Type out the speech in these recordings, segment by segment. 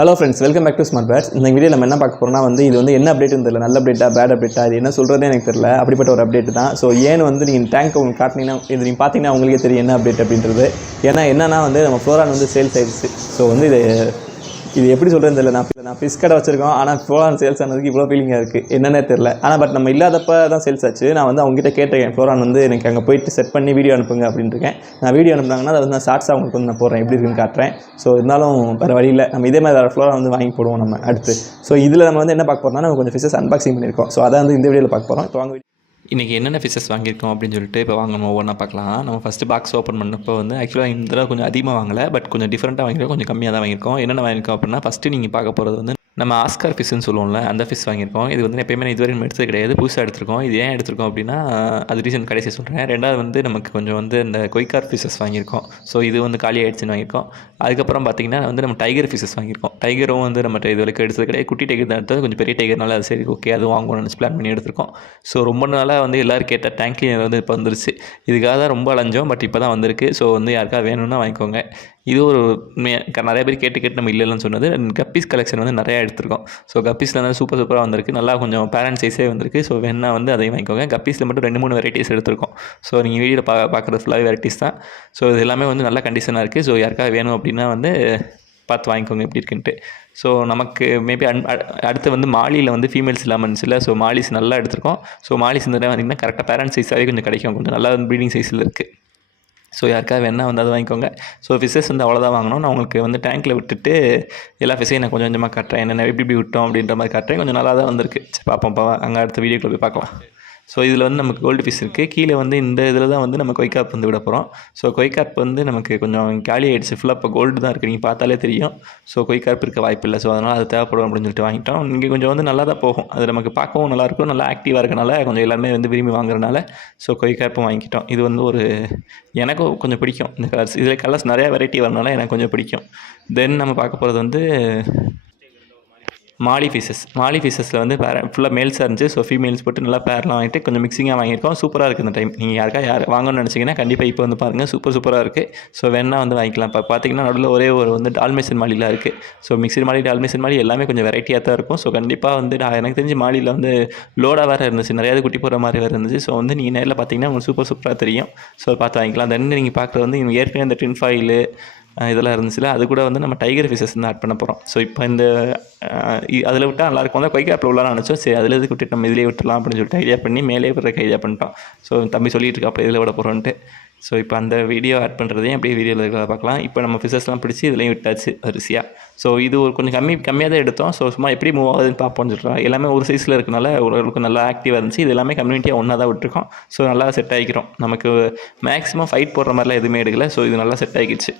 Hello friends, welcome back to smart pads. இந்த video நம்ம என்ன பார்க்க போகிறோம்னா இது வந்து என்ன அப்டேட்னு தெரியல. நல்ல அப்டேட்டா பேட் அப்டேட்டா இது என்ன சொல்கிறதே எனக்கு தெரியல. அப்படிப்பட்ட ஒரு அப்டேட் தான். ஸோ ஏன்னு நீங்கள் டேங்க் உங்களுக்கு காட்டினீங்கன்னா இது நீங்கள் பார்த்தீங்கன்னா உங்களுக்கே தெரியும் என்ன அப்டேட் அப்படின்றது. ஏன்னா என்னன்னா நம்ம ஃப்ளோரான் சேல்ஸ் ஆயிடுச்சு. ஸோ இது எப்படி சொல்கிறேன்னு தெரியல. நான் ஃபிஷ் கடை வச்சிருக்கோம், ஆனால் ஃப்ளோரான் சேல்ஸ் ஆனதுக்கு இவ்வளோ ஃபீலிங்காக இருக்குது என்னன்னே தெரியல. ஆனால் பட் நம்ம இல்லாதப்போ தான் சேல்ஸ் ஆச்சு. நான் அவங்ககிட்ட கேட்டிருக்கேன், ஃப்ளோரான் எனக்கு அங்கே போயிட்டு செட் பண்ணி வீடியோ அனுப்புங்க அப்படின்ட்டுருக்கேன். நான் வீடியோ அனுப்புனாங்கன்னா அதை நான் ஷார்ட்ஸாக அவங்களுக்கு நான் போடுறேன், எப்படி இருக்குன்னு காட்டுறேன். ஸோ இருந்தாலும் வேறு வழியில் நம்ம இதே மாதிரி ஃப்ளோரான் வாங்கி போடுவோம் நம்ம அடுத்து. ஸோ இதில் நம்ம என்ன பார்க்க போகிறோம்னா நம்ம கொஞ்சம் ஃபிஷஸ் அன்பாக்சிங் பண்ணியிருக்கோம். ஸோ அதை இந்த வீடியோவில் பார்க்க போகிறோம். இப்போ வாங்க இன்றைக்கி என்னென்ன ஃபிஷஸ் வாங்கியிருக்கோம் அப்படின்னு சொல்லிட்டு இப்போ வாங்கணும் ஒவ்வொன்றா பார்க்கலாம். நம்ம ஃபஸ்ட்டு பாக்ஸ் ஓப்பன் பண்ணப்போ ஆக்சுவலாக இந்த தடவை கொஞ்சம் அதிகமாக வாங்கலை, பட் கொஞ்சம் டிஃப்ரெண்ட்டாக வாங்கியிருக்கோம், கொஞ்சம் கம்மியாக தான் வாங்கியிருக்கோம். என்னென்ன வாங்கியிருக்கோம் அப்படின்னா ஃபஸ்ட்டு நீங்கள் பார்க்க போகிறது நம்ம ஆஸ்கார் ஃபிஷ்ஷுன்னு சொல்லுவோம்ல, அந்த ஃபிஷ் வாங்கியிருக்கோம். இது எப்பயுமே இதுவரை நம்ம எடுத்தது கிடையாது, புதுசாக எடுத்திருக்கோம். இது ஏன் எடுத்திருக்கோம் அப்படின்னா அது ரீசன் கடைசி சொல்கிறேன். ரெண்டாவது நம்ம கொஞ்சம் இந்த கொய்கார் ஃபிஷஸ் வாங்கியிருக்கோம். ஸோ இது காலி ஆகிடுச்சுன்னு வாங்கியிருக்கோம். அதுக்கப்புறம் பார்த்திங்கன்னா நம்ம டைகர் ஃபிஷஸ் வாங்கியிருக்கோம். டைகரும் நம்மகிட்ட இது வரைக்கும் எடுத்தது கிடையாது. குட்டி டைகர் தான் எடுத்தது, கொஞ்சம் பெரிய டைகர்னால அது சரி ஓகே அது வாங்கணும்னு பிளான் பண்ணி எடுத்திருக்கோம். ஸோ ரொம்ப நாளாக எல்லோரும் கேட்ட டேங்க் கிளீனர் இப்போ வந்துருச்சு. இதுக்காக தான் ரொம்ப அலைஞ்சோம், பட் இப்போ தான் வந்திருக்கு. ஸோ யாருக்கா வேணும்னா வாங்கிக்கோங்க. இது ஒரு நிறைய பேர் கேட்டு நம்ம இல்லைன்னு சொன்னது. கப்பீஸ் கலெக்ஷன் நிறையா எடுத்திருக்கோம். ஸோ கப்பீஸில் சூப்பராக வந்திருக்கு, நல்லா கொஞ்சம் பேரண்ட் சைஸே வந்திருக்கு. ஸோ வேணா அதையும் வாங்கிக்கோங்க. கப்பீஸில் மட்டும் 2-3 வெரைட்டிஸ் எடுத்திருக்கோம். ஸோ நீங்கள் வீடியோவில் பார்க்குறது ஃபுல்லாகவே வெரைட்டிஸ் தான். ஸோ இது எல்லாமே நல்ல கண்டிஷனாக இருக்குது. ஸோ யாருக்காக வேணும் அப்படின்னா பார்த்து வாங்கிக்கோங்க எப்படி இருக்குன்ட்டு. ஸோ நமக்கு மேபி அடுத்து மாலியில் ஃபீமேல்ஸ் இல்லாமல் இருந்துச்சுல. ஸோ மாலிஸ் நல்லா எடுத்திருக்கோம். ஸோ மாலிஸ் இந்த டைம் வந்திங்கன்னா கரெக்டாக பேரண்ட் சைஸாகவே கொஞ்சம் கிடைக்கும், கொஞ்சம் நல்லா ப்ரீடிங் சைஸில் இருக்குது. ஸோ யாருக்காக வேணால் அதை வாங்கிக்கோங்க. ஸோ ஃபிஷஸ் அவ்வளோதான் வாங்கணும். நான் உங்களுக்கு டேங்க்கில் விட்டுட்டு எல்லா ஃபிஷ்ஷையும் நான் கொஞ்சம் கொஞ்சமாக காட்டுறேன், என்னென்ன எப்படி விட்டோம் அப்படின்ற மாதிரி காட்டுறேன். கொஞ்சம் நல்லா தான் வந்திருக்கு. சரி பார்ப்போம், அங்கே அடுத்த வீடியோக்குள்ளே போய் பார்க்கலாம். ஸோ இதில் நமக்கு கோல்டு ஃபிஷ் இருக்குது. கீழே இந்த இதில் தான் நம்ம கொய்கார்ப் விட போகிறோம். ஸோ கொய்கார்ப் நமக்கு கொஞ்சம் காலி ஆகிடுச்சு, ஃபுல்லாக இப்போ கோல்டு தான் இருக்குது, நீங்கள் பார்த்தாலே தெரியும். ஸோ கொய்கார்ப் இருக்க வாய்ப்பு இல்லை. ஸோ அதனால் அது தேவைப்படும் அப்படின்னு சொல்லிட்டு வாங்கிட்டோம். இங்கே கொஞ்சம் நல்லா தான் போகும், அது நமக்கு பார்க்கவும் நல்லாயிருக்கும், நல்லா ஆக்டிவாக இருக்கனால கொஞ்சம் எல்லாருமே விரும்பி வாங்குறதுனால ஸோ கொய்கார்ப்பும் வாங்கிட்டோம். இது ஒரு எனக்கும் கொஞ்சம் பிடிக்கும் இந்த கலர்ஸ். இதில் கலர்ஸ் நிறையா வெரைட்டி வரனால எனக்கு கொஞ்சம் பிடிக்கும். தென் நம்ம பார்க்க போகிறது மாலி ஃபிஷஸில் ஃபுல்லாக மேல்ஸாக இருந்துச்சு. ஸோ ஃபீமேல்ஸ் போட்டு நல்லா பேர்லாம் வாங்கிட்டு கொஞ்சம் மிக்சிங்காக வாங்கியிருக்கோம். சூப்பராக இருக்குது இந்த டைம். நீங்கள் யார் வாங்கணும்னு நினச்சிங்கன்னா கண்டிப்பாக இப்போ பாருங்கள், சூப்பராக இருக்குது. ஸோ வேணா வாங்கிக்கலாம். இப்போ பார்த்தீங்கன்னா நடுவில் ஒரே ஒரு டால்மேஷன் மாலிலாம் இருக்குது. ஸோ மிக்சர் மாலி, டால்மேஷன் மாலி எல்லாமே கொஞ்சம் வெரைட்டியாக தான் இருக்கும். ஸோ கண்டிப்பாக எனக்கு தெரிஞ்சு மாலியில் லோடாக வேறு இருந்துச்சு, நிறையாவது குட்டி போகிற மாதிரி வேறு இருந்துச்சு. ஸோ நீங்கள் நேரில் பார்த்தீங்கன்னா உங்களுக்கு சூப்பராக தெரியும். ஸோ பார்த்து வாங்கிக்கலாம். தென் நீங்கள் பார்க்குறது ஏற்கனவே இந்த டின் ஃபாயில் இதெல்லாம் இருந்துச்சுல, அது கூட நம்ம டைகர் ஃபிஷஸ் ஆட் பண்ண போகிறோம். ஸோ இப்போ அதில் விட்டால் நல்லாயிருக்கும். கொய்காப்பில் உள்ளான்னு நினச்சோம், சரி அதில் எதுக்கு விட்டுட்டு நம்ம இதிலே விட்டுலாம் அப்படின்னு சொல்லிட்டு ஐடியா பண்ணி மேலே விடுறதுக்கு ஐடியா பண்ணிட்டோம். ஸோ தம்பி சொல்லிட்டு இருக்கா அப்போ இதில் விட போகிறோன்ட்டு. ஸோ இப்போ அந்த வீடியோ ஆட் பண்ணுறதையும் அப்படியே வீடியோவில் இருக்கிறத பார்க்கலாம். இப்போ நம்ம ஃபிஷஸ்லாம் பிடிச்சி இதுலேயும் விட்டாச்சு வரிசையாக. ஸோ இது கொஞ்சம் கம்மியாக தான் எடுத்தோம். ஸோ சும்மா எப்படி மூவ் ஆகுதுன்னு பார்ப்போம்னு சொல்கிறோம். எல்லாமே ஒரு சைஸில் இருக்கனால ஓரளவுக்கு நல்லா ஆக்டிவாக இருந்துச்சு. இது எல்லாமே கம்யூனிட்டியாக ஒன்றா தான் விட்டுருக்கோம். ஸோ நல்லா செட் ஆகிக்கிறோம். நமக்கு மேக்ஸிமம் ஃபைட் போடுற மாதிரிலாம் எதுவுமே எடுக்கல. ஸோ இது நல்லா செட் ஆகிடுச்சு.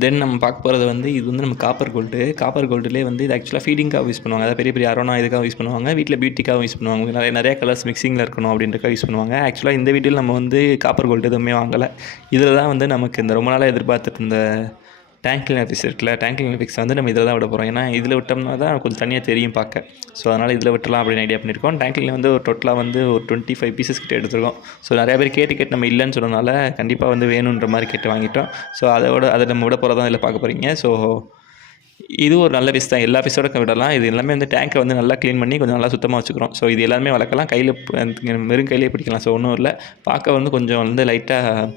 தென் நம்ம பார்க்க போகிறது இது நம்ம காப்பர் கோல்டுலேயே இது ஆக்சுவலாக ஃபீடிங்காக யூஸ் பண்ணுவாங்க. அதாவது பெரிய பெரிய அரோனா இதுக்காக யூஸ் பண்ணுவாங்க, வீட்டில் பியூட்டிக்காக யூஸ் பண்ணுவாங்க, நிறைய கலர்ஸ் மிக்சிங்கில் இருக்கணும் அப்படின்றக்காக யூஸ் பண்ணுவாங்க. ஆக்சுவலாக இந்த வீட்டில் நம்ம காப்பர் கோல்டு எதுவுமே வாங்கலை. இதில் தான் நமக்கு இந்த ரொம்ப நாளாக எதிர்பார்த்துட்டு இருந்த டேங்க் கிளீனர் ஃபிஷ் இருக்குல்ல, டேங்க் கிளீனர் ஃபிக்ஸ் நம்ம இதில் தான் விட போகிறோம். ஏன்னா இதில் விட்டோம்னா தான் கொஞ்சம் தனியாக தெரியும் பார்க்க. ஸோ அதனால் இதில் விட்டலாம் அப்படின்னு ஐடியா பண்ணியிருக்கோம். டேங்க் கிளீனர் ஒரு டோட்டலாக ஒரு 25 பீசஸ் கிட்டே எடுத்துருக்கோம். ஸோ நிறைய பேர் கேட்டு நம்ம இல்லைன்னு சொன்னனால கண்டிப்பாக வேணுன்ற மாதிரி கேட்டு வாங்கிட்டோம். ஸோ அதை நம்ம விட போகிறதா இதில் பார்க்க போகிறீங்க. ஸோ இது ஒரு நல்ல ஃபிஷ் தான், எல்லா ஃபிஷ்ஷோட விடலாம். இது எல்லாமே டேங்கை நல்லா க்ளீன் பண்ணி கொஞ்சம் நல்லா சுத்தமாக வச்சுக்கிறோம். ஸோ இது எல்லாமே வளர்க்கலாம், கையில் வெறும் கையிலே பிடிக்கலாம். ஸோ ஒன்றும் இல்லை, பார்க்க கொஞ்சம்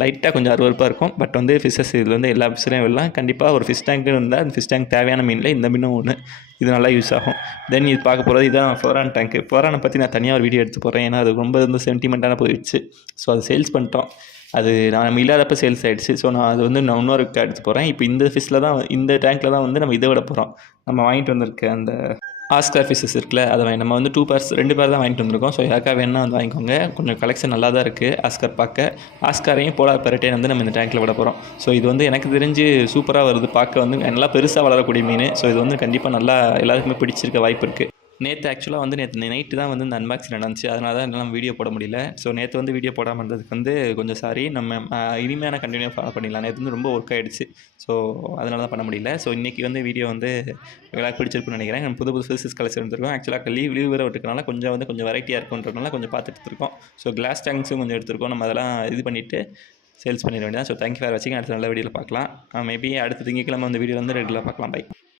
லைட்டாக கொஞ்சம் அருவருப்பாக இருக்கும். பட் ஃபிஷ்ஷஸ் இதில் எல்லா ஃபிஷ்ஷையும் விடலாம். கண்டிப்பாக ஒரு ஃபிஷ் டேங்க்குன்னு இருந்தால் அந்த ஃபிஷ் டேங்க் தேவையான மீனில் இந்த மீனும் ஒன்று, இது நல்லா யூஸ் ஆகும். தென் இது பார்க்க போகிறது இதுதான் ஃப்ளோரான் டேங்க்கு. ஃப்ளோரானை பற்றி நான் தனியாக ஒரு வீடியோ எடுத்து போகிறேன். ஏன்னா அது ரொம்ப சென்டிமெண்ட்டான போயிடுச்சு. ஸோ அது சேல்ஸ் பண்ணிட்டோம். அது நம்ம இல்லாதப்போ சேல்ஸ் ஆகிடுச்சு. ஸோ நான் அது நான் இன்னொரு எடுத்து போகிறேன். இப்போ இந்த ஃபிஷ்ஷில் தான், இந்த டேங்க்கில் தான் நம்ம இதை விட போகிறோம். நம்ம வாங்கிட்டு வந்திருக்க அந்த ஆஸ்கார் ஃபிஷஸ் இருக்குல்ல, அதை நம்ம 2 பேர் தான் வாங்கிட்டு வந்திருக்கோம். ஸோ யாருக்காக வேணால் வாங்கிக்கோங்க. கொஞ்சம் கலெக்ஷன் நல்லா தான் இருக்குது. ஆஸ்கார் பார்க்க, ஆஸ்காரையும் போலார் பெரட்டையும் நம்ம இந்த டேங்க்கில் விட போகிறோம். ஸோ இது எனக்கு தெரிஞ்சு சூப்பராக வருது பார்க்க, நல்லா பெருசாக வளரக்கூடிய மீன். ஸோ இது கண்டிப்பாக நல்லா எல்லாருக்குமே பிடிச்சிருக்க வாய்ப்பு இருக்குது. நேற்று ஆக்சுவலாக நேற்று நைட்டு தான் இந்த அன்பாக்சிங் நடந்துச்சு. அதனால தான் என்னால் வீடியோ போட முடியல. ஸோ நேற்று வீடியோ போடாமல் இருந்ததுக்கு கொஞ்சம் சாரி. நம்ம இனிமையான கண்டினியூ ஃபாலோ பண்ணிடலாம். நேற்று ரொம்ப ஒர்க் ஆகிடுச்சு. ஸோ அதனால தான் பண்ண முடியல. ஸோ இன்றைக்கி வீடியோ எல்லாருக்கும் பிடிச்சிருக்குன்னு நினைக்கிறேன். நம்ம புது ஃபிஷஸ் கலெக்ஷன் எடுத்துருக்கோம். ஆக்சுவலாக லீவ் வேறு விட்டுருக்கனால கொஞ்சம் வெரைட்டியாக இருக்குன்றதுனால கொஞ்சம் பார்த்துட்டு எடுத்துருக்கோம். ஸோ கிளாஸ் டேங்க்ஸும் கொஞ்சம் எடுத்துருக்கோம். நம்ம அதெல்லாம் இது பண்ணிவிட்டு சேல்ஸ் பண்ணிட வேண்டியதான். ஸோ தேங்க்யூ ஃபார் வாட்சிங். அடுத்த நல்ல வீடியோவில் பார்க்கலாம். மேபி அடுத்த திங்கட்கிழமை வீடியோ ரெகுலராக பார்க்கலாம். பை.